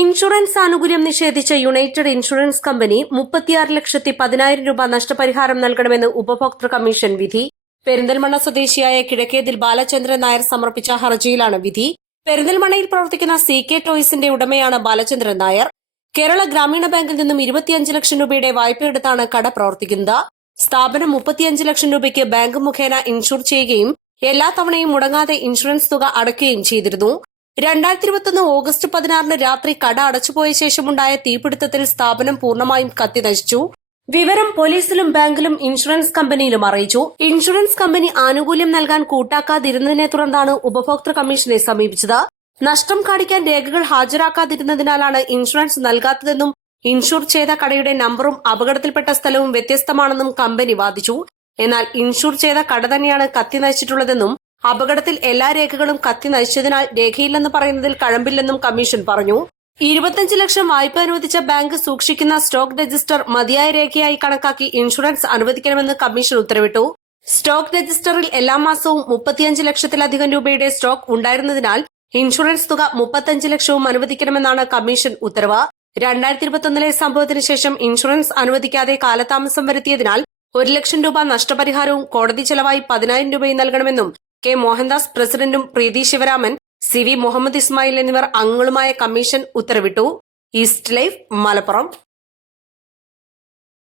Insurance ആനുകൂല്യം നിഷേധിച്ച United insurance company 36,10,000 രൂപ നഷ്ടപരിഹാരം നൽകണമെന്ന് ഉപഭോക്തൃ കമ്മീഷൻ വിധി. പെരിന്തൽമണ്ണ സ്വദേശിയായ കിഴക്കേതിൽ ബാലചന്ദ്രൻ നായർ സമർപ്പിച്ച ഹർജിയിലാണ് വിധി. പെരിന്തൽമണ്ണയിൽ പ്രവർത്തിക്കുന്ന CK ടോയ്സിന്റെ ഉടമയാണ് ബാലചന്ദ്രൻ നായർ. കേരള ഗ്രാമീണ ബാങ്കിൽ നിന്നും 25 ലക്ഷം രൂപയുടെ വായ്പയെടുത്താണ് കട പ്രവർത്തിക്കുന്നത്. സ്ഥാപനം 35 ലക്ഷം രൂപയ്ക്ക് ബാങ്ക് മുഖേന ഇൻഷുർ ചെയ്യുകയും എല്ലാ തവണയും മുടങ്ങാതെ ഇൻഷുറൻസ് തുക അടയ്ക്കുകയും ചെയ്തിരുന്നു. 2021 ഓഗസ്റ്റ് 16 രാത്രി കട അടച്ചുപോയ ശേഷമുണ്ടായ തീപിടുത്തത്തിൽ സ്ഥാപനം പൂർണ്ണമായും കത്തി നശിച്ചു. വിവരം പോലീസിലും ബാങ്കിലും ഇൻഷുറൻസ് കമ്പനിയിലും അറിയിച്ചു. ഇൻഷുറൻസ് കമ്പനി ആനുകൂല്യം നൽകാൻ കൂട്ടാക്കാതിരുന്നതിനെ തുടർന്നാണ് ഉപഭോക്തൃ കമ്മീഷനെ സമീപിച്ചത്. നഷ്ടം കാണിക്കാൻ രേഖകൾ ഹാജരാക്കാതിരുന്നതിനാലാണ് ഇൻഷുറൻസ് നൽകാത്തതെന്നും ഇൻഷുർ ചെയ്ത കടയുടെ നമ്പറും അപകടത്തിൽപ്പെട്ട സ്ഥലവും വ്യത്യസ്തമാണെന്നും കമ്പനി വാദിച്ചു. എന്നാൽ ഇൻഷുർ ചെയ്ത കട തന്നെയാണ് കത്തി നശിച്ചിട്ടുള്ളതെന്നും അപകടത്തിൽ എല്ലാ രേഖകളും കത്തി നശിച്ചതിനാൽ രേഖയില്ലെന്ന് പറയുന്നതിൽ കഴമ്പില്ലെന്നും കമ്മീഷൻ പറഞ്ഞു. 25 ലക്ഷം വായ്പ അനുവദിച്ച ബാങ്ക് സൂക്ഷിക്കുന്ന സ്റ്റോക്ക് രജിസ്റ്റർ മതിയായ രേഖയായി കണക്കാക്കി ഇൻഷുറൻസ് അനുവദിക്കണമെന്ന് കമ്മീഷൻ ഉത്തരവിട്ടു. സ്റ്റോക്ക് രജിസ്റ്ററിൽ എല്ലാ മാസവും 35 ലക്ഷത്തിലധികം രൂപയുടെ സ്റ്റോക്ക് ഉണ്ടായിരുന്നതിനാൽ ഇൻഷുറൻസ് തുക 35 ലക്ഷവും അനുവദിക്കണമെന്നാണ് കമ്മീഷൻ ഉത്തരവ്. 2021 സംഭവത്തിന് ശേഷം ഇൻഷുറൻസ് അനുവദിക്കാതെ കാലതാമസം വരുത്തിയതിനാൽ 1 ലക്ഷം രൂപ നഷ്ടപരിഹാരവും കോടതി ചെലവായി 10,000 രൂപയും നൽകണമെന്നും കെ മോഹൻദാസ് പ്രസിഡന്റും പ്രീതി ശിവരാമൻ, CV മുഹമ്മദ് ഇസ്മായിൽ എന്നിവർ അംഗങ്ങളുമായ കമ്മീഷൻ ഉത്തരവിട്ടു. East live, Malappuram.